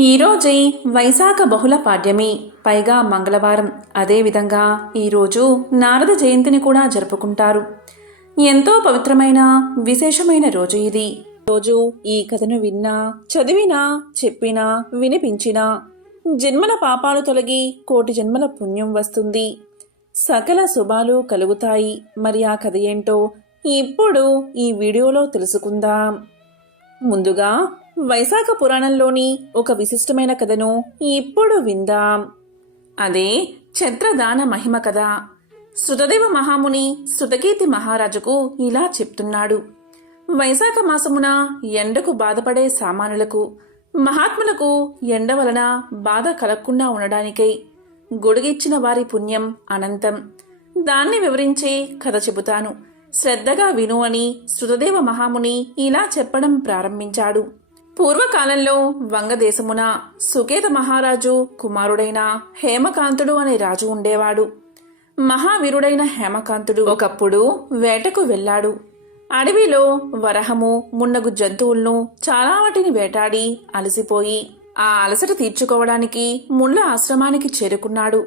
ఈరోజే వైశాఖ బహుళ పాడ్యమి, పైగా మంగళవారం. అదేవిధంగా ఈరోజు నారద జయంతిని కూడా జరుపుకుంటారు. ఎంతో పవిత్రమైన విశేషమైన రోజు ఇది. రోజు ఈ కథను విన్నా, చదివినా, చెప్పినా, వినిపించినా జన్మల పాపాలు తొలగి కోటి జన్మల పుణ్యం వస్తుంది, సకల శుభాలు కలుగుతాయి. మరి ఆ కథ ఏంటో ఇప్పుడు ఈ వీడియోలో తెలుసుకుందాం. ముందుగా వైశాఖ పురాణంలోని ఒక విశిష్టమైన కథను ఇప్పుడు విందాం. అదే ఛత్రదాన మహిమ కథ. శృతదేవ మహాముని శృతకీర్తి మహారాజుకు ఇలా చెప్తున్నాడు. వైశాఖ మాసమున ఎండకు బాధపడే సామాన్యులకు, మహాత్ములకు ఎండ వలన బాధ కలగకుండా ఉండడానికై గొడుగిచ్చిన వారి పుణ్యం అనంతం. దాన్ని వివరించే కథ చెబుతాను, శ్రద్ధగా విను అని శృతదేవ మహాముని ఇలా చెప్పడం ప్రారంభించాడు. పూర్వకాలంలో వంగదేశమున సుకేత మహారాజు కుమారుడైన హేమకాంతుడు అనే రాజు ఉండేవాడు. మహావీరుడైన హేమకాంతుడు ఒకప్పుడు వేటకు వెళ్ళాడు. అడవిలో వరహము మున్నగు జంతువులను చాలా వాటిని వేటాడి అలసిపోయి ఆ అలసట తీర్చుకోవడానికి ముళ్ళ ఆశ్రమానికి చేరుకున్నాడు.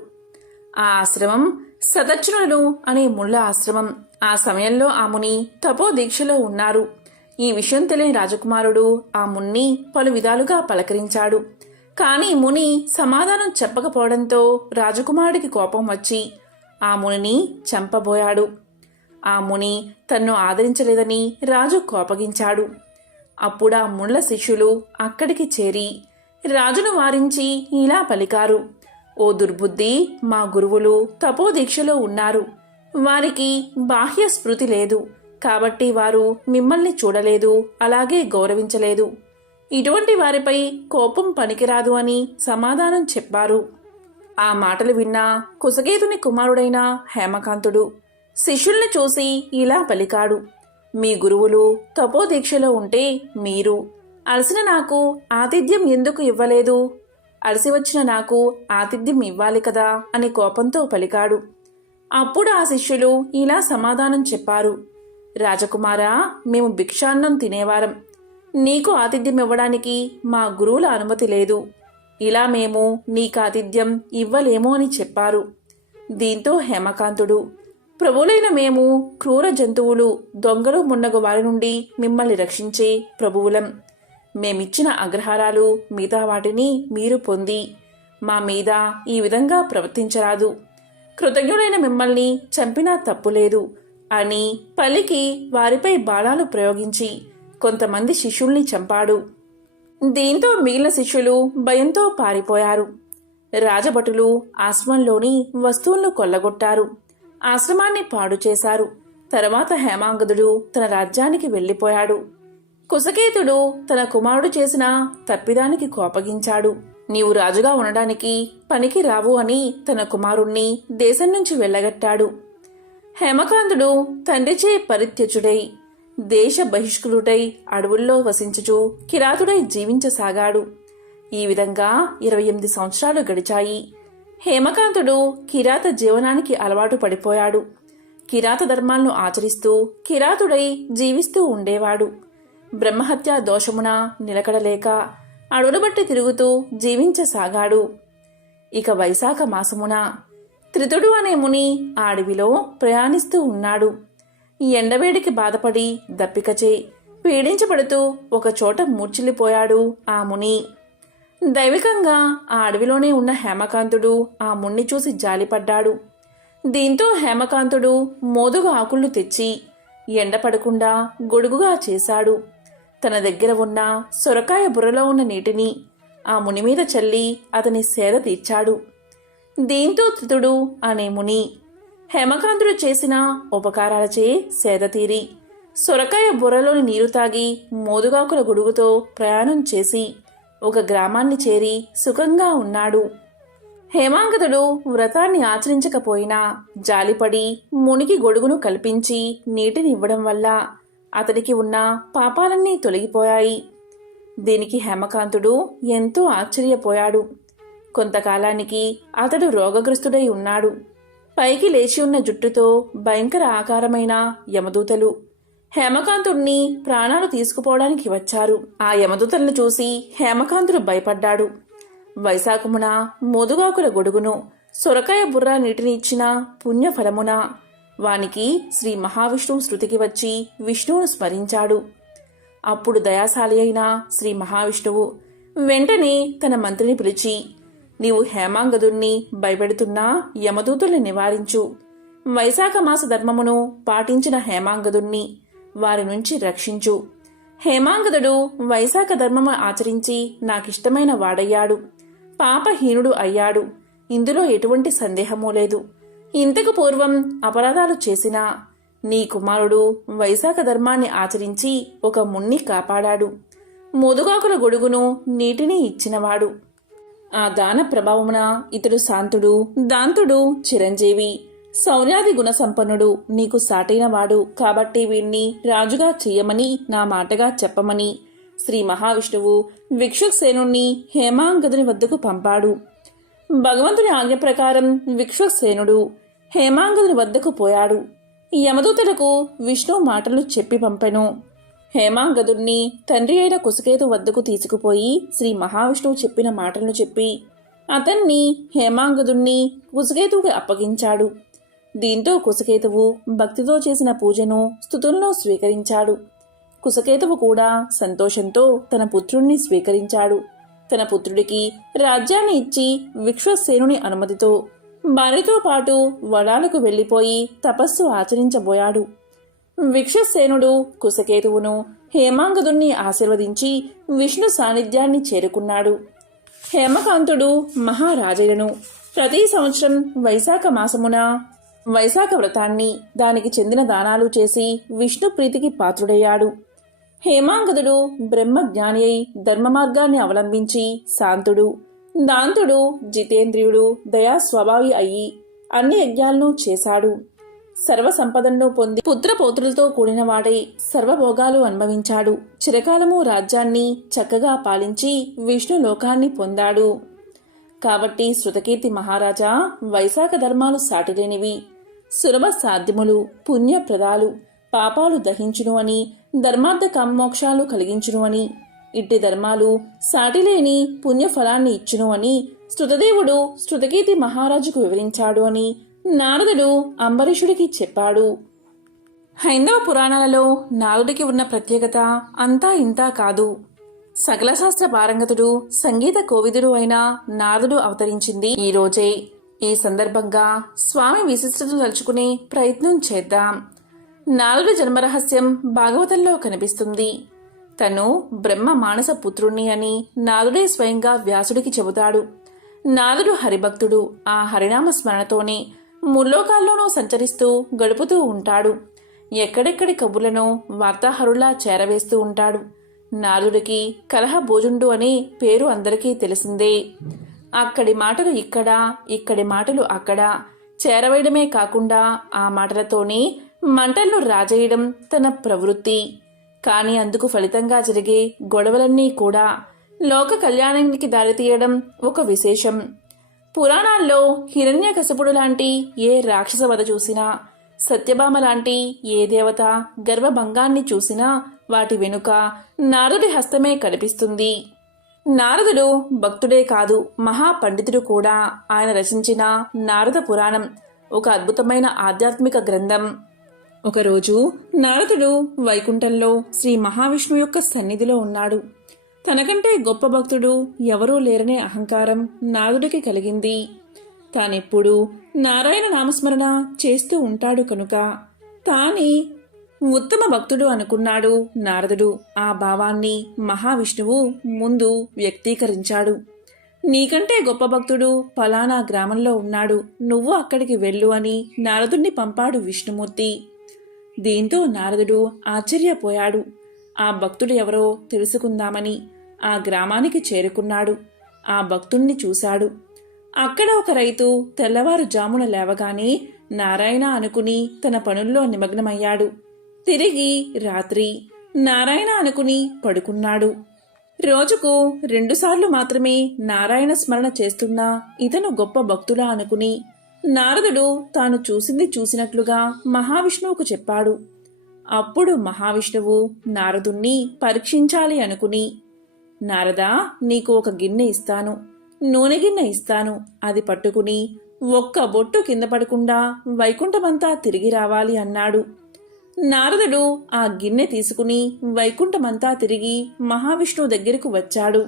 ఆ ఆశ్రమం సదర్శనులు అనే ముళ్ళ ఆశ్రమం. ఆ సమయంలో ఆ ముని తపో దీక్షలో ఉన్నారు. ఈ విషయం తెలియని రాజకుమారుడు ఆ మున్ని పలు విధాలుగా పలకరించాడు. కాని ముని సమాధానం చెప్పకపోవడంతో రాజకుమారుడికి కోపం వచ్చి ఆ మునిని చంపబోయాడు. ఆ ముని తన్ను ఆదరించలేదని రాజు కోపగించాడు. అప్పుడు ఆ ముళ్ళ శిష్యులు అక్కడికి చేరి రాజును వారించి ఇలా పలికారు. ఓ దుర్బుద్ధి, మా గురువులు తపోదీక్షలో ఉన్నారు. వారికి బాహ్య స్మృతి లేదు, కాబట్టి వారు మిమ్మల్ని చూడలేదు, అలాగే గౌరవించలేదు. ఇటువంటి వారిపై కోపం పనికిరాదు అని సమాధానం చెప్పారు. ఆ మాటలు విన్న కుశకేతుని కుమారుడైన హేమకాంతుడు శిష్యుల్ని చూసి ఇలా పలికాడు. మీ గురువులు తపోదీక్షలో ఉంటే మీరు అలసిన నాకు ఆతిథ్యం ఎందుకు ఇవ్వలేదు? అలసి వచ్చిన నాకు ఆతిథ్యం ఇవ్వాలి కదా అని కోపంతో పలికాడు. అప్పుడు ఆ శిష్యులు ఇలా సమాధానం చెప్పారు. రాజకుమారా, మేము భిక్షాన్నం తినేవారం. నీకు ఆతిథ్యం ఇవ్వడానికి మా గురువుల అనుమతి లేదు. ఇలా మేము నీకు ఆతిథ్యం ఇవ్వలేము అని చెప్పారు. దీంతో హేమకాంతుడు, ప్రభువులైన మేము క్రూర జంతువులు, దొంగలు మున్నగు వారి నుండి మిమ్మల్ని రక్షించే ప్రభువులం. మేమిచ్చిన అగ్రహారాలు మిగతా వాటిని మీరు పొంది మా మీద ఈ విధంగా ప్రవర్తించరాదు. కృతజ్ఞులైన మిమ్మల్ని చంపినా తప్పులేదు అని పలికి వారిపై బాణాలు ప్రయోగించి కొంతమంది శిష్యుల్ని చంపాడు. దీంతో మిగిలిన శిష్యులు భయంతో పారిపోయారు. రాజభటులు ఆశ్రమంలోని వస్తువులను కొల్లగొట్టారు, ఆశ్రమాన్ని పాడు చేశారు. తర్వాత హేమాంగదుడు తన రాజ్యానికి వెళ్లిపోయాడు. కుశకేతుడు తన కుమారుడు చేసిన తప్పిదానికి కోపగించాడు. నీవు రాజుగా ఉండడానికి పనికి రావు అని తన కుమారుణ్ణి దేశం నుంచి వెళ్లగట్టాడు. హేమకాంతుడు తండ్రిచే పరిత్యజుడై దేశ బహిష్కృతుడై అడవుల్లో వసించుచు కిరాతుడై జీవించసాగాడు. ఈ విధంగా 28 సంవత్సరాలు గడిచాయి. హేమకాంతుడు కిరాత జీవనానికి అలవాటు పడిపోయాడు. కిరాత ధర్మాలను ఆచరిస్తూ కిరాతుడై జీవిస్తూ ఉండేవాడు. బ్రహ్మహత్యా దోషమున నిలకడలేక అడవులు బట్టి తిరుగుతూ జీవించసాగాడు. ఇక వైశాఖ మాసమున త్రితుడు అనే ముని ఆ అడవిలో ప్రయాణిస్తూ ఉన్నాడు. ఎండవేడికి బాధపడి దప్పికచే పీడించబడుతూ ఒకచోట మూర్చిల్లిపోయాడు ఆ ముని. దైవికంగా ఆ అడవిలోనే ఉన్న హేమకాంతుడు ఆ మున్ని చూసి జాలిపడ్డాడు. దీంతో హేమకాంతుడు మోదుగా ఆకులను తెచ్చి ఎండపడకుండా గొడుగుగా చేశాడు. తన దగ్గర ఉన్న సొరకాయ బుర్రలో ఉన్న నీటిని ఆ ముని మీద చల్లి అతని సేద తీర్చాడు. దీంతో త్రితుడు అనే ముని హేమకాంతుడు చేసిన ఉపకారాలచే సేద తీరి సొరకాయ బుర్రలోని నీరు తాగి మోదుగాకుల గొడుగుతో ప్రయాణం చేసి ఒక గ్రామాన్ని చేరి సుఖంగా ఉన్నాడు. హేమాంగదుడు వ్రతాన్ని ఆచరించకపోయినా జాలిపడి మునికి గొడుగును కల్పించి నీటిని ఇవ్వడం వల్ల అతడికి ఉన్న పాపాలన్నీ తొలగిపోయాయి. దీనికి హేమకాంతుడు ఎంతో ఆశ్చర్యపోయాడు. కొంతకాలానికి అతడు రోగగ్రస్తుడై ఉన్నాడు. పైకి లేచి ఉన్న జుట్టుతో భయంకర ఆకారమైన యమదూతలు హేమకాంతుడిని ప్రాణాలు తీసుకుపోవడానికి వచ్చారు. ఆ యమదూతలను చూసి హేమకాంతుడు భయపడ్డాడు. వైశాఖమున మోదుగాకుల గొడుగును సొరకాయ బుర్ర నీటిని ఇచ్చిన పుణ్యఫలమున వానికి శ్రీ మహావిష్ణువు శృతికి వచ్చి విష్ణువును స్మరించాడు. అప్పుడు దయాశాలి అయిన శ్రీ మహావిష్ణువు వెంటనే తన మంత్రిని పిలిచి, నీవు హేమాంగదుణ్ణి భయపెడుతున్న యమదూతుల్ని నివారించు. వైశాఖ మాస ధర్మమును పాటించిన హేమాంగదుణ్ణి వారి నుంచి రక్షించు. హేమాంగదుడు వైశాఖ ధర్మము ఆచరించి నాకిష్టమైన వాడయ్యాడు, పాపహీనుడు అయ్యాడు. ఇందులో ఎటువంటి సందేహమూ లేదు. ఇంతకు పూర్వం అపరాధాలు చేసినా నీ కుమారుడు వైశాఖ ధర్మాన్ని ఆచరించి ఒక మున్ని కాపాడాడు. మోదుగాకుల గొడుగును నీటిని ఇచ్చినవాడు. ఆ దాన ప్రభావమున ఇతడు శాంతుడు, దాంతుడు, చిరంజీవి, శౌర్యాది గుణ సంపన్నుడు, నీకు సాటైనవాడు. కాబట్టి వీణ్ణి రాజుగా చెయ్యమని నా మాటగా చెప్పమని శ్రీ మహావిష్ణువు విక్షుక్సేనుణ్ణి హేమాంగదుని వద్దకు పంపాడు. భగవంతుని ఆజ్ఞ ప్రకారం విక్షుక్సేనుడు హేమాంగదుని వద్దకు పోయాడు. యమదూతలకు విష్ణు మాటలు చెప్పి పంపెను. హేమాంగదుణ్ణి తండ్రి అయిన కుశకేతు వద్దకు తీసుకుపోయి శ్రీ మహావిష్ణువు చెప్పిన మాటలను చెప్పి అతన్ని హేమాంగదుణ్ణి కుశకేతువుకి అప్పగించాడు. దీంతో కుశకేతువు భక్తితో చేసిన పూజను స్తుతులను స్వీకరించాడు. కుశకేతువు కూడా సంతోషంతో తన పుత్రుణ్ణి స్వీకరించాడు. తన పుత్రుడికి రాజ్యాన్ని ఇచ్చి విశ్వసేనుని అనుమతితో భార్యతో పాటు వనాలకు వెళ్లిపోయి తపస్సు ఆచరించబోయాడు. విశ్వసేనుడు కుశకేతువును హేమాంగదుణ్ణి ఆశీర్వదించి విష్ణు సాన్నిధ్యాన్ని చేరుకున్నాడు. హేమకాంతుడు మహారాజయ్యను ప్రతి సంవత్సరం వైశాఖ మాసమున వైశాఖ వ్రతాన్ని దానికి చెందిన దానాలు చేసి విష్ణు ప్రీతికి పాత్రుడయ్యాడు. హేమాంగదుడు బ్రహ్మజ్ఞాని అయి ధర్మ మార్గాన్ని అవలంబించి శాంతుడు, దాంతుడు, జితేంద్రియుడు, దయా స్వభావి అయి అన్ని యజ్ఞాలను చేశాడు. సర్వ సంపదలను పొంది పుత్రపౌత్రులతో కూడినవాడై సర్వభోగాలు అనుభవించాడు. చిరకాలము రాజ్యాన్ని చక్కగా పాలించి విష్ణు లోకాన్ని పొందాడు. కాబట్టి శృతకీర్తి మహారాజా, వైశాఖ ధర్మాలు సాటిలేనివి, సులభ సాధ్యములు, పుణ్యప్రదాలు, పాపాలు దహించును అని, ధర్మార్థ కామోక్షాలు కలిగించును అని, ఇట్టి ధర్మాలు సాటిలేని పుణ్యఫలాన్ని ఇచ్చును అని శృతదేవుడు శృతకీర్తి మహారాజుకు వివరించాడు అని నారదుడు అంబరీషుడికి చెప్పాడు. హైందవ పురాణాలలో నారదుడికి ఉన్న ప్రత్యేకత అంతా ఇంతా కాదు. సకల శాస్త్ర పారంగతుడు, సంగీత కోవిదుడు అయిన నారదుడు అవతరించింది ఈ రోజే. ఈ సందర్భంగా స్వామి విశిష్టతను తలుచుకునే ప్రయత్నం చేద్దాం. నారదుడి జన్మరహస్యం భాగవతంలో కనిపిస్తుంది. తను బ్రహ్మ మానస పుత్రుణ్ణి అని నారదుడే స్వయంగా వ్యాసుడికి చెబుతాడు. నారదుడు హరిభక్తుడు. ఆ హరినామ స్మరణతోనే ముల్లోకాల్లోనూ సంచరిస్తూ గడుపుతూ ఉంటాడు. ఎక్కడెక్కడి కబుర్లను వార్తాహరులా చేరవేస్తూ ఉంటాడు. నారదుడికి కలహ భోజుండు అనే పేరు అందరికీ తెలిసిందే. అక్కడి మాటలు ఇక్కడ, ఇక్కడి మాటలు అక్కడ చేరవేయడమే కాకుండా ఆ మాటలతోనే మంటలను రాజేయడం తన ప్రవృత్తి. కాని అందుకు ఫలితంగా జరిగే గొడవలన్నీ కూడా లోక కళ్యాణానికి దారితీయడం ఒక విశేషం. పురాణాల్లో హిరణ్యకశిపుడు లాంటి ఏ రాక్షస వధ చూసినా, సత్యభామ లాంటి ఏ దేవత గర్భభంగాన్ని చూసినా వాటి వెనుక నారదుడి హస్తమే కనిపిస్తుంది. నారదుడు భక్తుడే కాదు, మహాపండితుడు కూడా. ఆయన రచించిన నారద పురాణం ఒక అద్భుతమైన ఆధ్యాత్మిక గ్రంథం. ఒకరోజు నారదుడు వైకుంఠంలో శ్రీ మహావిష్ణువు యొక్క సన్నిధిలో ఉన్నాడు. తనకంటే గొప్ప భక్తుడు ఎవరూ లేరనే అహంకారం నారదుడికి కలిగింది. తానెప్పుడూ నారాయణ నామస్మరణ చేస్తూ ఉంటాడు కనుక తానే ఉత్తమ భక్తుడు అనుకున్నాడు నారదుడు. ఆ భావాన్ని మహావిష్ణువు ముందు వ్యక్తీకరించాడు. నీకంటే గొప్ప భక్తుడు ఫలానా గ్రామంలో ఉన్నాడు, నువ్వు అక్కడికి వెళ్ళు అని నారదుణ్ణి పంపాడు విష్ణుమూర్తి. దీంతో నారదుడు ఆశ్చర్యపోయాడు. ఆ భక్తుడు ఎవరో తెలుసుకుందామని ఆ గ్రామానికి చేరుకున్నాడు. ఆ భక్తుణ్ణి చూశాడు. అక్కడ ఒక రైతు తెల్లవారుజామున లేవగానే నారాయణ అనుకుని తన పనుల్లో నిమగ్నమయ్యాడు. తిరిగి రాత్రి నారాయణ అనుకుని పడుకున్నాడు. రోజుకు 2 సార్లు మాత్రమే నారాయణ స్మరణ చేస్తున్నా ఇతను గొప్ప భక్తుడా అనుకుని నారదుడు తాను చూసింది చూసినట్లుగా మహావిష్ణువుకు చెప్పాడు. అప్పుడు మహావిష్ణువు నారదుణ్ణి పరీక్షించాలి అనుకుని, నారదా, నీకు ఒక గిన్నె ఇస్తాను. నూనె గిన్నె ఇస్తాను. అది పట్టుకుని ఒక్క బొట్టు కింద పడకుండా వైకుంఠమంతా తిరిగి రావాలి అన్నాడు. నారదుడు ఆ గిన్నె తీసుకుని వైకుంఠమంతా తిరిగి మహావిష్ణువు దగ్గరకు వచ్చాడు.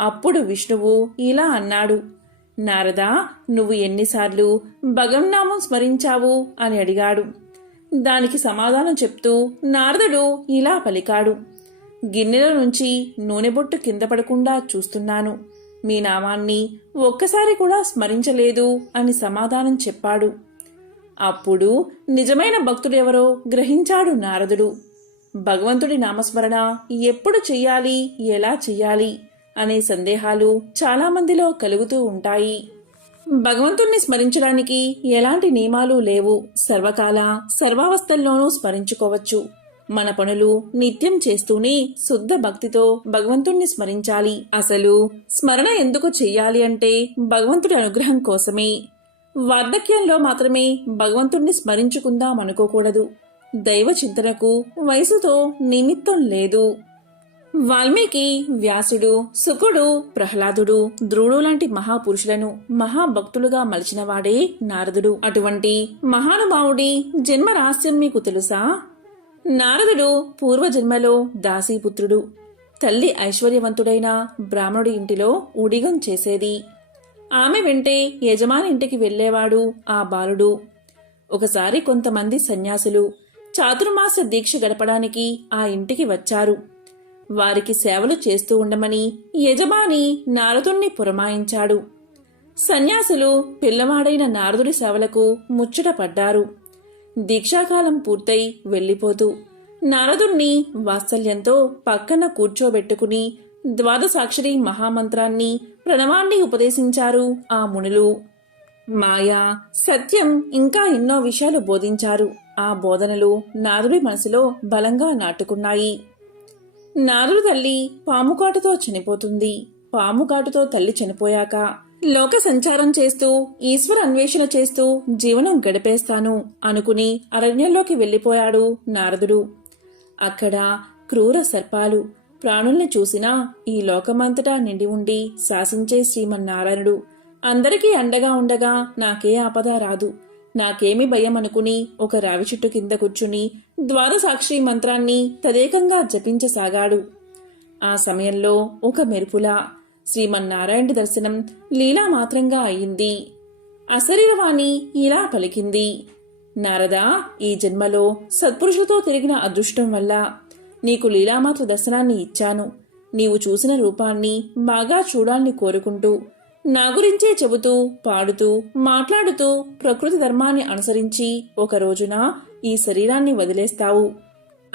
అప్పుడు విష్ణువు ఇలా అన్నాడు, నారదా, నువ్వు ఎన్నిసార్లు భగవన్నామం స్మరించావు అని అడిగాడు. దానికి సమాధానం చెప్తూ నారదుడు ఇలా పలికాడు, గిన్నెలో నుంచి నూనె బొట్టు కింద పడకుండా చూస్తున్నాను. మీ నామాన్ని ఒక్కసారి కూడా స్మరించలేదు అని సమాధానం చెప్పాడు. అప్పుడు నిజమైన భక్తుడెవరో గ్రహించాడు నారదుడు. భగవంతుడి నామస్మరణ ఎప్పుడు చెయ్యాలి, ఎలా చెయ్యాలి అనే సందేహాలు చాలామందిలో కలుగుతూ ఉంటాయి. భగవంతుణ్ణి స్మరించడానికి ఎలాంటి నియమాలు లేవు. సర్వకాల సర్వావస్థల్లోనూ స్మరించుకోవచ్చు. మన పనులు నిత్యం చేస్తూనే శుద్ధ భక్తితో భగవంతుణ్ణి స్మరించాలి. అసలు స్మరణ ఎందుకు చెయ్యాలి అంటే భగవంతుడి అనుగ్రహం కోసమే. వార్ధక్యంలో మాత్రమే భగవంతుణ్ణి స్మరించుకుందాం అనుకోకూడదు. దైవ చింతనకు వయసుతో నిమిత్తం లేదు. వాల్మీకి, వ్యాసుడు, శుకుడు, ప్రహ్లాదుడు, ధ్రువుడు లాంటి మహాపురుషులను మహాభక్తులుగా మలిచినవాడే నారదుడు. అటువంటి మహానుభావుడి జన్మ రహస్యం మీకు తెలుసా? నారదుడు పూర్వజన్మలో దాసీపుత్రుడు. తల్లి ఐశ్వర్యవంతుడైన బ్రాహ్మణుడి ఇంటిలో ఊడిగం చేసేది. ఆమె వెంటే యజమాని ఇంటికి వెళ్లేవాడు ఆ బాలుడు. ఒకసారి కొంతమంది సన్యాసులు చాతుర్మాస దీక్ష గడపడానికి ఆ ఇంటికి వచ్చారు. వారికి సేవలు చేస్తూ ఉండమని యజమాని నారదుణ్ణి పురమాయించాడు. సన్యాసులు పిల్లవాడైన నారదుడి సేవలకు ముచ్చట పడ్డారు. దీక్షాకాలం పూర్తయి వెళ్లిపోతూ నారదుణ్ణి వాత్సల్యంతో పక్కన కూర్చోబెట్టుకుని ద్వాదశాక్షరి మహామంత్రాన్ని, ప్రణవాన్ని ఉపదేశించారు ఆ మునులు. మాయా, సత్యం ఇంకా ఎన్నో విషయాలు బోధించారు. ఆ బోధనలు నారదుడి మనసులో బలంగా నాటుకున్నాయి. నారదు తల్లి పాముకాటుతో చనిపోతుంది. పాముకాటుతో తల్లి చనిపోయాక లోక సంచారం చేస్తూ ఈశ్వర అన్వేషణ చేస్తూ జీవనం గడిపేస్తాను అనుకుని అరణ్యంలోకి వెళ్లిపోయాడు నారదుడు. అక్కడ క్రూర సర్పాలు ప్రాణుల్ని చూసినా ఈ లోకమంతటా నిండి ఉండి శాసించే శ్రీమన్నారాయణుడు అందరికీ అండగా ఉండగా నాకే ఆపద రాదు, నాకేమి భయం అనుకుని ఒక రావి చెట్టు కింద కూర్చుని ద్వాదశాక్షరి మంత్రాన్ని తదేకంగా జపించసాగాడు. ఆ సమయంలో ఒక మెరుపులా శ్రీమన్నారాయణుడి దర్శనం లీలామాత్రంగా అయింది. అశరీరవాణి ఇలా పలికింది, నారదా, ఈ జన్మలో సత్పురుషులతో తిరిగిన అదృష్టం వల్ల నీకు లీలామాత్ర దర్శనాన్ని ఇచ్చాను. నీవు చూసిన రూపాన్ని బాగా చూడాలని కోరుకుంటూ నా గురించే చెబుతూ, పాడుతూ, మాట్లాడుతూ ప్రకృతి ధర్మాన్ని అనుసరించి ఒక రోజున ఈ శరీరాన్ని వదిలేస్తావు.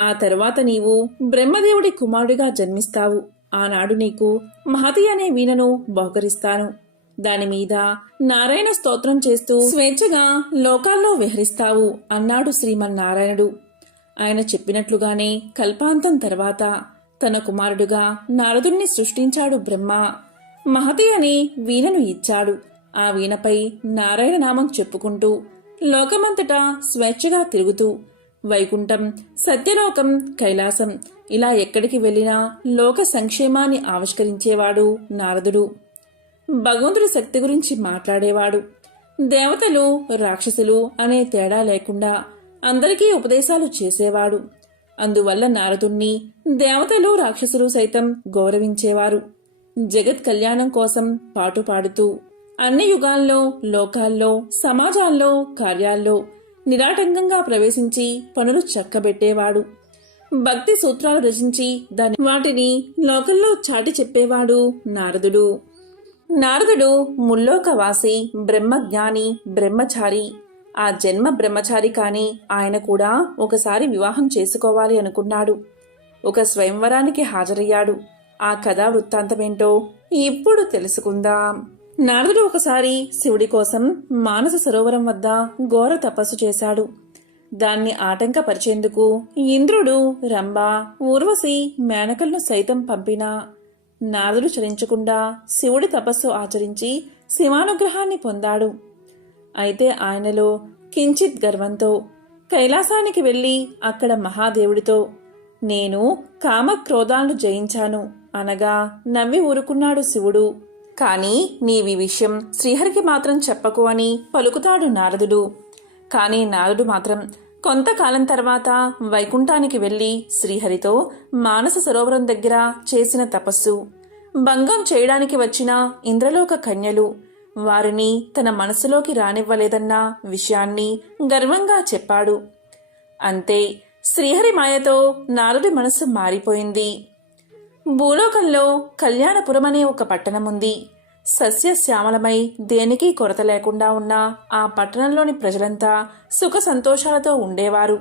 ఆ తర్వాత నీవు బ్రహ్మదేవుడి కుమారుడిగా జన్మిస్తావు. ఆనాడు నీకు మహతి అనే వీణను బహుకరిస్తాను. దానిమీద నారాయణ స్తోత్రం చేస్తూ స్వేచ్ఛగా లోకాల్లో విహరిస్తావు అన్నాడు శ్రీమన్నారాయణుడు. ఆయన చెప్పినట్లుగానే కల్పాంతం తర్వాత తన కుమారుడుగా నారదుణ్ణి సృష్టించాడు బ్రహ్మ. మహతి అనే వీణను ఇచ్చాడు. ఆ వీణపై నారాయణ నామం చెప్పుకుంటూ లోకమంతటా స్వేచ్ఛగా తిరుగుతూ వైకుంఠం, సత్యలోకం, కైలాసం ఇలా ఎక్కడికి వెళ్లినా లోక సంక్షేమాన్ని ఆవిష్కరించేవాడు నారదుడు. భగవంతుడి శక్తి గురించి మాట్లాడేవాడు. దేవతలు, రాక్షసులు అనే తేడా లేకుండా అందరికీ ఉపదేశాలు చేసేవాడు. అందువల్ల నారదుణ్ణి దేవతలు, రాక్షసులు సైతం గౌరవించేవారు. జగత్ కళ్యాణం కోసం పాటుపాడుతూ అన్ని యుగాల్లో, లోకాల్లో, సమాజాల్లో, కార్యాల్లో నిరాటంకంగా ప్రవేశించి పనులు చక్కబెట్టేవాడు. భక్తి సూత్రాలు రచించి వాటిని లోకంలో చాటి చెప్పేవాడు నారదుడు. నారదుడు ముల్లోకవాసి, బ్రహ్మజ్ఞాని, బ్రహ్మచారి. ఆ జన్మ బ్రహ్మచారి కాని ఆయన కూడా ఒకసారి వివాహం చేసుకోవాలి అనుకున్నాడు. ఒక స్వయంవరానికి హాజరయ్యాడు. ఆ కథా వృత్తాంతమేంటో ఇప్పుడు తెలుసుకుందాం. నారదుడు ఒకసారి శివుడి కోసం మానస సరోవరం వద్ద ఘోర తపస్సు చేశాడు. దాన్ని ఆటంకపరిచేందుకు ఇంద్రుడు, రంభ, ఊర్వశి, మేనకలను సైతం పంపినా నారదుడు చలించకుండా శివుడి తపస్సు ఆచరించి శివానుగ్రహాన్ని పొందాడు. అయితే ఆయనలో కించిత్ గర్వంతో కైలాసానికి వెళ్లి అక్కడ మహాదేవుడితో నేను కామక్రోధాలను జయించాను అనగా నవ్వి ఊరుకున్నాడు శివుడు. కానీ నీవి విషయం శ్రీహరికి మాత్రం చెప్పకు అని పలుకుతాడు నారదుడు. కానీ నారదుడు మాత్రం కొంతకాలం తర్వాత వైకుంఠానికి వెళ్లి శ్రీహరితో మానస సరోవరం దగ్గర చేసిన తపస్సు, భంగం చేయడానికి వచ్చిన ఇంద్రలోక కన్యలు వారిని తన మనసులోకి రానివ్వలేదన్న విషయాన్ని గర్వంగా చెప్పాడు. అంతే, శ్రీహరి మాయతో నారదుడి మనసు మారిపోయింది. భూలోకంలో కళ్యాణపురం అనే ఒక పట్టణముంది. సస్యశ్యామలమై దేనికి కొరత లేకుండా ఉన్న ఆ పట్టణంలోని ప్రజలంతా సుఖ సంతోషాలతో ఉండేవారు.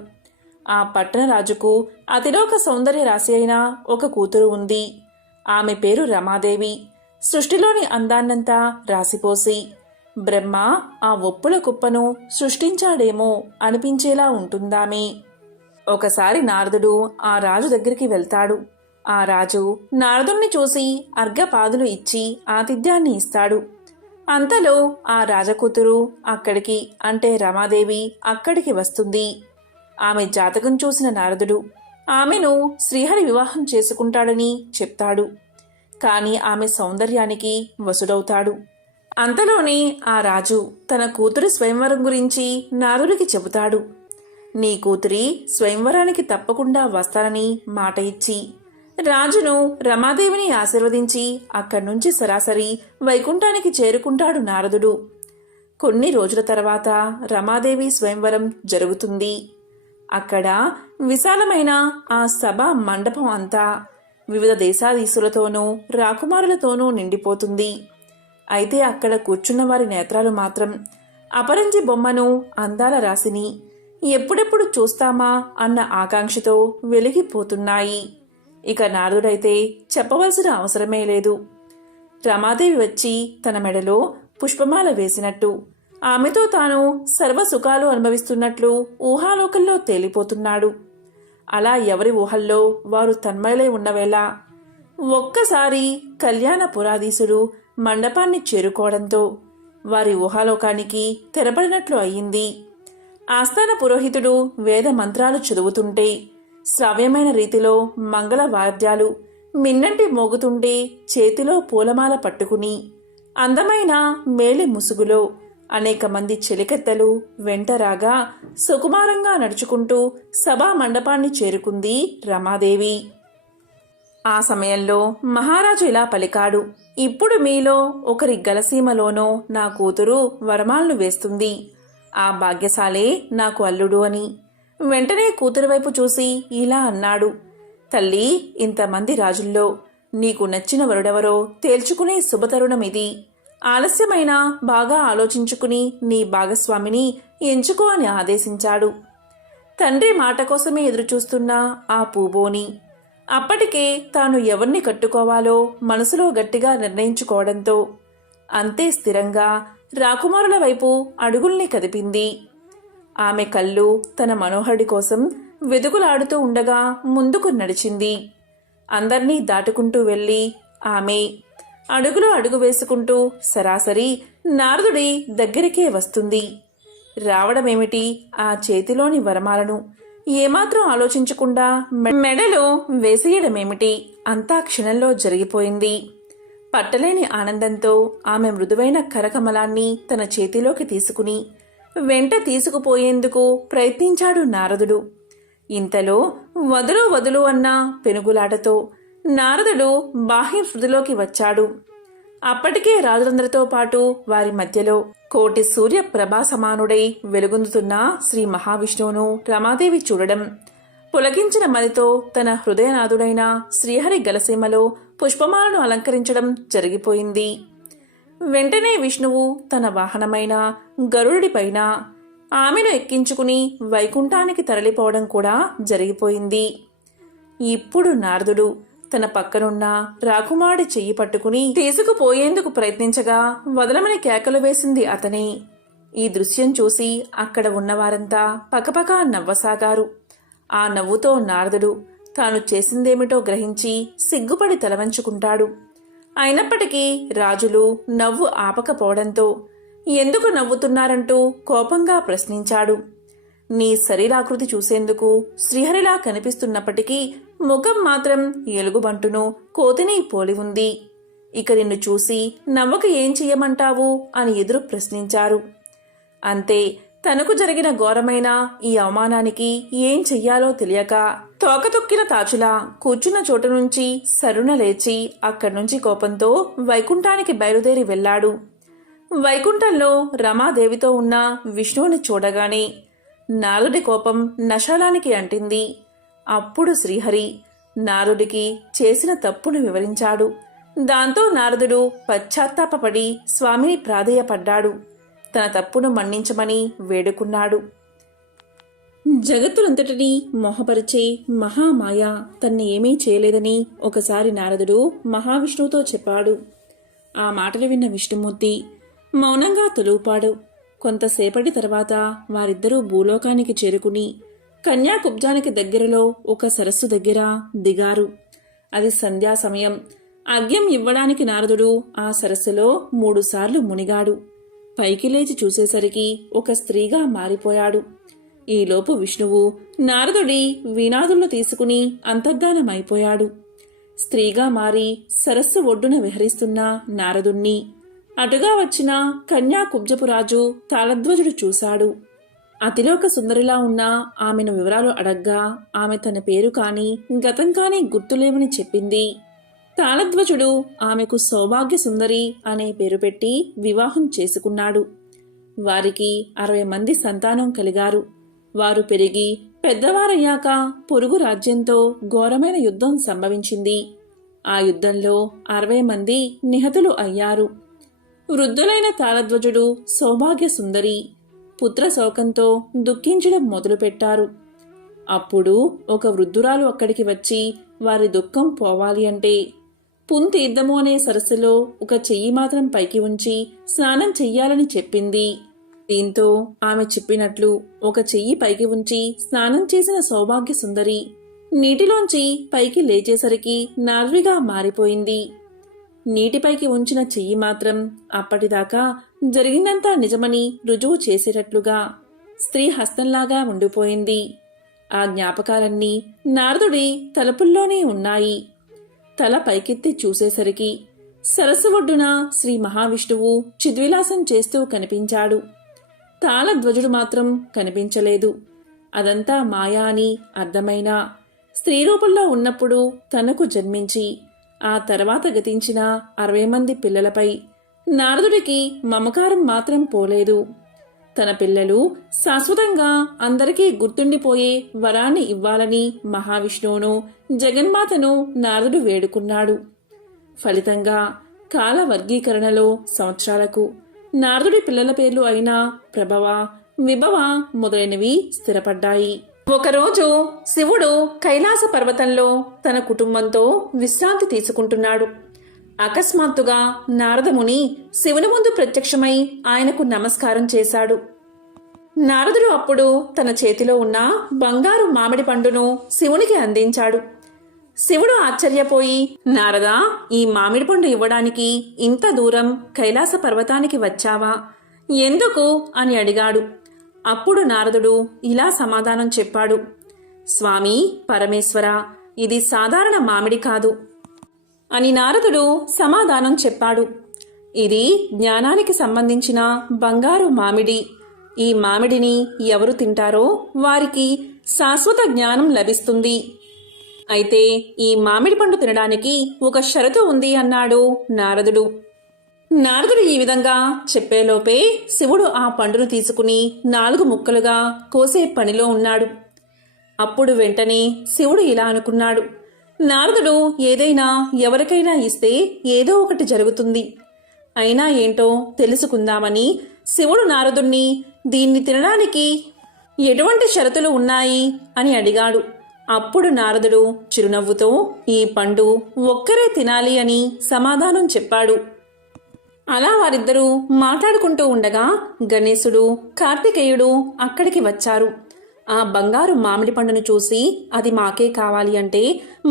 ఆ పట్టణ రాజుకు అతిలోక సౌందర్య రాశి అయిన ఒక కూతురు ఉంది. ఆమె పేరు రమాదేవి. సృష్టిలోని అందాన్నంతా రాసిపోసి బ్రహ్మ ఆ ఒప్పుల కుప్పను సృష్టించాడేమో అనిపించేలా ఉంటుందామె. ఒకసారి నారదుడు ఆ రాజు దగ్గరికి వెళ్తాడు. ఆ రాజు నారదుణ్ణి చూసి అర్ఘపాదులు ఇచ్చి ఆతిథ్యాన్ని ఇస్తాడు. అంతలో ఆ రాజకూతురు అక్కడికి, అంటే రమాదేవి అక్కడికి వస్తుంది. ఆమె జాతకం చూసిన నారదుడు ఆమెను శ్రీహరి వివాహం చేసుకుంటాడని చెప్తాడు. కాని ఆమె సౌందర్యానికి వసుడవుతాడు. అంతలోనే ఆ రాజు తన కూతురు స్వయంవరం గురించి నారదుడికి చెబుతాడు. నీ కూతురి స్వయంవరానికి తప్పకుండా వస్తానని మాట ఇచ్చి రాజును రమాదేవిని ఆశీర్వదించి అక్కడి నుంచి సరాసరి వైకుంఠానికి చేరుకుంటాడు నారదుడు. కొన్ని రోజుల తర్వాత రమాదేవి స్వయంవరం జరుగుతుంది. అక్కడ విశాలమైన ఆ సభ మండపం అంతా వివిధ దేశాధీశులతోనూ రాకుమారులతోనూ నిండిపోతుంది. అయితే అక్కడ కూర్చున్న వారి నేత్రాలు మాత్రం అపరంజి బొమ్మను, అందాల రాశిని ఎప్పుడెప్పుడు చూస్తామా అన్న ఆకాంక్షతో వెలిగిపోతున్నాయి. ఇక నారదుడైతే చెప్పవలసిన అవసరమే లేదు. రమాదేవి వచ్చి తన మెడలో పుష్పమాల వేసినట్టు, ఆమెతో తాను సర్వసుఖాలు అనుభవిస్తున్నట్లు ఊహాలోకంలో తేలిపోతున్నాడు. అలా ఎవరి ఊహల్లో వారు తన్మయలై ఉన్నవేళ ఒక్కసారి కళ్యాణపురాధీశుడు మండపాన్ని చేరుకోవడంతో వారి ఊహాలోకానికి తెరపడినట్లు అయ్యింది. ఆస్థాన పురోహితుడు వేద మంత్రాలు చదువుతుంటే శ్రావ్యమైన రీతిలో మంగళ వాద్యాలు మిన్నంటి మోగుతుంటే చేతిలో పూలమాల పట్టుకుని అందమైన మేలి ముసుగులో అనేక మంది చెలికెత్తలు వెంటరాగా సుకుమారంగా నడుచుకుంటూ సభా మండపాన్ని చేరుకుంది రమాదేవి. ఆ సమయంలో మహారాజు ఇలా పలికాడు. ఇప్పుడు మీలో ఒకరి గలసీమలోనో నా కూతురు వరమాలను వేస్తుంది. ఆ భాగ్యశాలే నాకు అల్లుడు అని. వెంటనే కూతురు వైపు చూసి ఇలా అన్నాడు. తల్లి, ఇంతమంది రాజుల్లో నీకు నచ్చిన వరుడెవరో తేల్చుకునే శుభతరుణమిది. ఆలస్యమైనా బాగా ఆలోచించుకుని నీ భాగస్వామిని ఎంచుకో అని ఆదేశించాడు. తండ్రి మాట కోసమే ఎదురుచూస్తున్న ఆ పూబోని అప్పటికే తాను ఎవరిని కట్టుకోవాలో మనసులో గట్టిగా నిర్ణయించుకోవడంతో అంతే స్థిరంగా రాకుమారుల వైపు అడుగుల్ని కదిపింది. ఆమె కళ్ళు తన మనోహరుడి కోసం వెదుకులాడుతూ ఉండగా ముందుకు నడిచింది. అందర్నీ దాటుకుంటూ వెళ్ళి ఆమె అడుగులో అడుగు వేసుకుంటూ సరాసరి నారదుడి దగ్గరికే వస్తుంది. రావడమేమిటి, ఆ చేతిలోని వరమాలను ఏమాత్రం ఆలోచించకుండా మెడలో వేసేయడమేమిటి, అంతా క్షణంలో జరిగిపోయింది. పట్టలేని ఆనందంతో ఆమె మృదువైన కరకమలాన్ని తన చేతిలోకి తీసుకుని వెంట తీసుకుపోయేందుకు ప్రయత్నించాడు నారదుడు. ఇంతలో వదులు వదులు అన్న పెనుగులాటతో నారదుడు బాహ్య శృతిలోకి వచ్చాడు. అప్పటికే రాజులందరితో పాటు వారి మధ్యలో కోటి సూర్య ప్రభా సమానుడై వెలుగొందుతున్న శ్రీ మహావిష్ణువును రమాదేవి చూడడం, పులకించిన మదితో తన హృదయనాథుడైన శ్రీహరి గలసీమలో పుష్పమాలను అలంకరించడం జరిగిపోయింది. వెంటనే విష్ణువు తన వాహనమైన గరుడిపైన ఆమెను ఎక్కించుకుని వైకుంఠానికి తరలిపోవడం కూడా జరిగిపోయింది. ఇప్పుడు నారదుడు తన పక్కనున్న రాకుమారుడి చెయ్యి పట్టుకుని తీసుకుపోయేందుకు ప్రయత్నించగా వదలమని కేకలు వేసింది అతనే. ఈ దృశ్యం చూసి అక్కడ ఉన్నవారంతా పకపకా నవ్వసాగారు. ఆ నవ్వుతో నారదుడు తాను చేసిందేమిటో గ్రహించి సిగ్గుపడి తలవంచుకుంటాడు. అయినప్పటికీ రాజులు నవ్వు ఆపకపోవడంతో ఎందుకు నవ్వుతున్నారంటూ కోపంగా ప్రశ్నించాడు. నీ శరీరాకృతి చూసేందుకు శ్రీహరిలా కనిపిస్తున్నప్పటికీ ముఖం మాత్రం ఎలుగుబంటును కోతిని పోలి ఉంది. ఇక నిన్ను చూసి నవ్వక ఏం చెయ్యమంటావు అని ఎదురు ప్రశ్నించారు. అంతే, తనకు జరిగిన ఘోరమైన ఈ అవమానానికి ఏం చెయ్యాలో తెలియక తోకతొక్కిన తాచులా కూర్చున్న చోటు నుంచి సరున లేచి అక్కడ్నుంచి కోపంతో వైకుంఠానికి బయలుదేరి వెళ్ళాడు. వైకుంఠంలో రమాదేవితో ఉన్న విష్ణువుని చూడగానే నారదుడి కోపం నశాలానికి అంటింది. అప్పుడు శ్రీహరి నారదుడికి చేసిన తప్పును వివరించాడు. దాంతో నారదుడు పశ్చాత్తాపపడి స్వామిని ప్రాధేయపడ్డాడు. తన తప్పును మన్నించమని వేడుకున్నాడు. జగత్తునంతటినీ మోహపరిచే మహామాయ తన్ని ఏమీ చేయలేదని ఒకసారి నారదుడు మహావిష్ణువుతో చెప్పాడు. ఆ మాటలు విన్న విష్ణుమూర్తి మౌనంగా తొలుపాడు. కొంతసేపటి తర్వాత వారిద్దరూ భూలోకానికి చేరుకుని కన్యాకుబ్జానికి దగ్గరలో ఒక సరస్సు దగ్గర దిగారు. అది సంధ్యా సమయం. అర్ఘ్యం ఇవ్వడానికి నారదుడు ఆ సరస్సులో 3 సార్లు మునిగాడు. పైకి లేచి చూసేసరికి ఒక స్త్రీగా మారిపోయాడు. ఈలోపు విష్ణువు నారదుడి వీణాదులను తీసుకుని అంతర్ధానమైపోయాడు. స్త్రీగా మారి సరస్సు ఒడ్డున విహరిస్తున్న నారదుణ్ణి అటుగా వచ్చిన కన్యాకుబ్జపు రాజు తాళధ్వజుడు చూశాడు. అతిలోక సుందరిలా ఉన్న ఆమెను వివరాలు అడగ్గా ఆమె తన పేరు కాని గతం కాని గుర్తులేమని చెప్పింది. తాళధ్వజుడు ఆమెకు సౌభాగ్య సుందరి అనే పేరు పెట్టి వివాహం చేసుకున్నాడు. వారికి 60 మంది సంతానం కలిగారు. వారు పెరిగి పెద్దవారయ్యాక పొరుగు రాజ్యంతో ఘోరమైన యుద్ధం సంభవించింది. ఆ యుద్ధంలో 60 మంది నిహతులు అయ్యారు. వృద్ధులైన తాళధ్వజుడు సౌభాగ్య సుందరి పుత్ర శోకంతో దుఃఖించడం మొదలుపెట్టారు. అప్పుడు ఒక వృద్ధురాలు అక్కడికి వచ్చి వారి దుఃఖం పోవాలి అంటే పుంతీర్థము అనే సరస్సులో ఒక చెయ్యి మాత్రం పైకి ఉంచి స్నానం చెయ్యాలని చెప్పింది. దీంతో ఆమె చెప్పినట్లు ఒక చెయ్యి పైకి ఉంచి స్నానం చేసిన సౌభాగ్య సుందరి నీటిలోంచి పైకి లేచేసరికి నార్విగా మారిపోయింది. నీటిపైకి ఉంచిన చెయ్యి మాత్రం అప్పటిదాకా జరిగిందంతా నిజమని రుజువు చేసేటట్లుగా స్త్రీ హస్తంలాగా ఉండిపోయింది. ఆ జ్ఞాపకాలన్నీ నారదుడి తలుపుల్లోనే ఉన్నాయి. తల పైకెత్తి చూసేసరికి సరస్సు ఒడ్డున శ్రీ మహావిష్ణువు చిద్విలాసం చేస్తూ కనిపించాడు. తాళధ్వజుడు మాత్రం కనిపించలేదు. అదంతా మాయా అని అర్థమైనా స్త్రీ రూపంలో ఉన్నప్పుడు తనకు జన్మించి ఆ తర్వాత గతించిన 60 మంది పిల్లలపై నారదుడికి మమకారం మాత్రం పోలేదు. తన పిల్లలు శాశ్వతంగా అందరికీ గుర్తుండిపోయే వరాన్ని ఇవ్వాలని మహావిష్ణువును జగన్మాతను నారదుడు వేడుకున్నాడు. ఫలితంగా కాల వర్గీకరణలో సంవత్సరాలకు నారదుడి పిల్లల పేర్లు అయిన ప్రభవ, విభవ మొదలైనవి స్థిరపడ్డాయి. ఒకరోజు శివుడు కైలాస పర్వతంలో తన కుటుంబంతో విశ్రాంతి తీసుకుంటున్నాడు. అకస్మాత్తుగా నారదముని శివుని ముందు ప్రత్యక్షమై ఆయనకు నమస్కారం చేశాడు. నారదుడు అప్పుడు తన చేతిలో ఉన్న బంగారు మామిడి పండును శివునికి అందించాడు. శివుడు ఆశ్చర్యపోయి, నారదా, ఈ మామిడి పండు ఇవ్వడానికి ఇంత దూరం కైలాస పర్వతానికి వచ్చావా? ఎందుకు అని అడిగాడు. అప్పుడు నారదుడు ఇలా సమాధానం చెప్పాడు. స్వామి పరమేశ్వర, ఇది సాధారణ మామిడి కాదు అని నారదుడు సమాధానం చెప్పాడు. ఇది జ్ఞానానికి సంబంధించిన బంగారు మామిడి. ఈ మామిడిని ఎవరు తింటారో వారికి శాశ్వత జ్ఞానం లభిస్తుంది. అయితే ఈ మామిడి పండు తినడానికి ఒక షరతు ఉంది అన్నాడు నారదుడు. నారదుడు ఈ విధంగా చెప్పేలోపే శివుడు ఆ పండును తీసుకుని 4 ముక్కలుగా కోసే పనిలో ఉన్నాడు. అప్పుడు వెంటనే శివుడు ఇలా అనుకున్నాడు. నారదుడు ఏదైనా ఎవరికైనా ఇస్తే ఏదో ఒకటి జరుగుతుంది. అయినా ఏంటో తెలుసుకుందామని శివుడు నారదుణ్ణి దీన్ని తినడానికి ఎటువంటి షరతులు ఉన్నాయి అని అడిగాడు. అప్పుడు నారదుడు చిరునవ్వుతో ఈ పండు ఒక్కరే తినాలి అని సమాధానం చెప్పాడు. అలా వారిద్దరూ మాట్లాడుకుంటూ ఉండగా గణేశుడు, కార్తికేయుడు అక్కడికి వచ్చారు. ఆ బంగారు మామిడి పండును చూసి అది మాకే కావాలి అంటే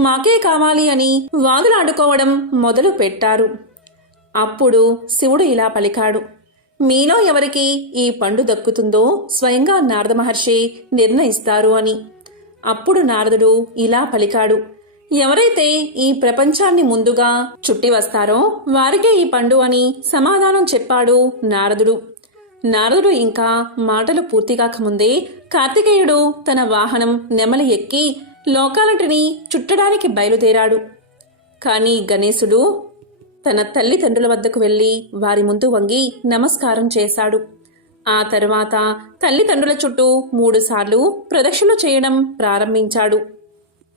మాకే కావాలి అని వాదులాడుకోవడం మొదలు పెట్టారు. అప్పుడు శివుడు ఇలా పలికాడు. మీలో ఎవరికి ఈ పండు దక్కుతుందో స్వయంగా నారద మహర్షి నిర్ణయిస్తారు అని. అప్పుడు నారదుడు ఇలా పలికాడు. ఎవరైతే ఈ ప్రపంచాన్ని ముందుగా చుట్టి వస్తారో వారికే ఈ పండు అని సమాధానం చెప్పాడు నారదుడు. నారదుడు ఇంకా మాటలు పూర్తి కాకముందే కార్తికేయుడు తన వాహనం నెమలి ఎక్కి లోకాలన్నిటినీ చుట్టడానికి బయలుదేరాడు. కానీ గణేశుడు తన తల్లిదండ్రుల వద్దకు వెళ్ళి వారి ముందు వంగి నమస్కారం చేశాడు. ఆ తరువాత తల్లిదండ్రుల చుట్టూ 3 సార్లు ప్రదక్షిణలు చేయడం ప్రారంభించాడు.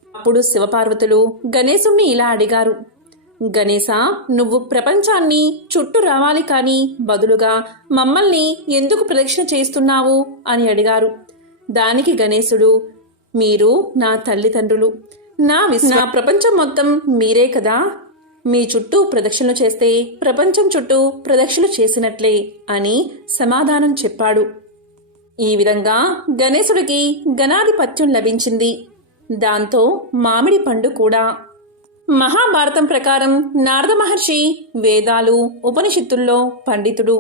అప్పుడు శివపార్వతులు గణేశుణ్ణి ఇలా అడిగారు, గణేశ, నువ్వు ప్రపంచాన్ని చుట్టూ రావాలి కానీ బదులుగా మమ్మల్ని ఎందుకు ప్రదక్షిణ చేస్తున్నావు అని అడిగారు. దానికి గణేశుడు, మీరు నా తల్లిదండ్రులు, నా ప్రపంచం మొత్తం మీరే కదా, మీ చుట్టూ ప్రదక్షిణలు చేస్తే ప్రపంచం చుట్టూ ప్రదక్షిణలు చేసినట్లే అని సమాధానం చెప్పాడు. ఈ విధంగా గణేశుడికి గణాధిపత్యం లభించింది. దాంతో మామిడి పండు కూడా. మహాభారతం ప్రకారం నారద మహర్షి వేదాలు ఉపనిషత్తుల్లో పండితుడు,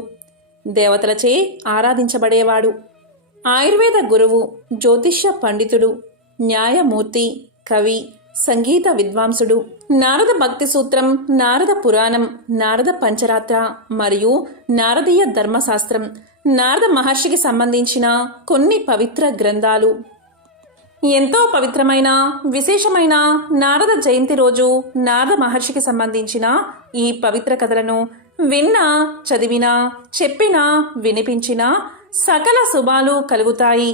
దేవతలచే ఆరాధించబడేవాడు. ఆయుర్వేద గురువు, జ్యోతిష్య పండితుడు, న్యాయమూర్తి, కవి, సంగీత విద్వాంసుడు. నారద భక్తి సూత్రం, నారద పురాణం, నారద పంచరాత్ర మరియు నారదీయ ధర్మశాస్త్రం, నారద మహర్షికి సంబంధించిన కొన్ని పవిత్ర గ్రంథాలు. ఎంతో పవిత్రమైన విశేషమైన నారద జయంతి రోజు నారద మహర్షికి సంబంధించిన ఈ పవిత్ర కథలను విన్నా, చదివినా, చెప్పినా, వినిపించినా సకల శుభాలు కలుగుతాయి.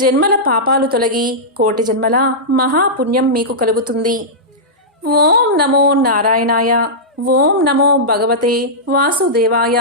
జన్మల పాపాలు తొలగి కోటి జన్మల మహాపుణ్యం మీకు కలుగుతుంది. ఓం నమో నారాయణాయ. ఓం నమో భగవతే వాసుదేవాయ.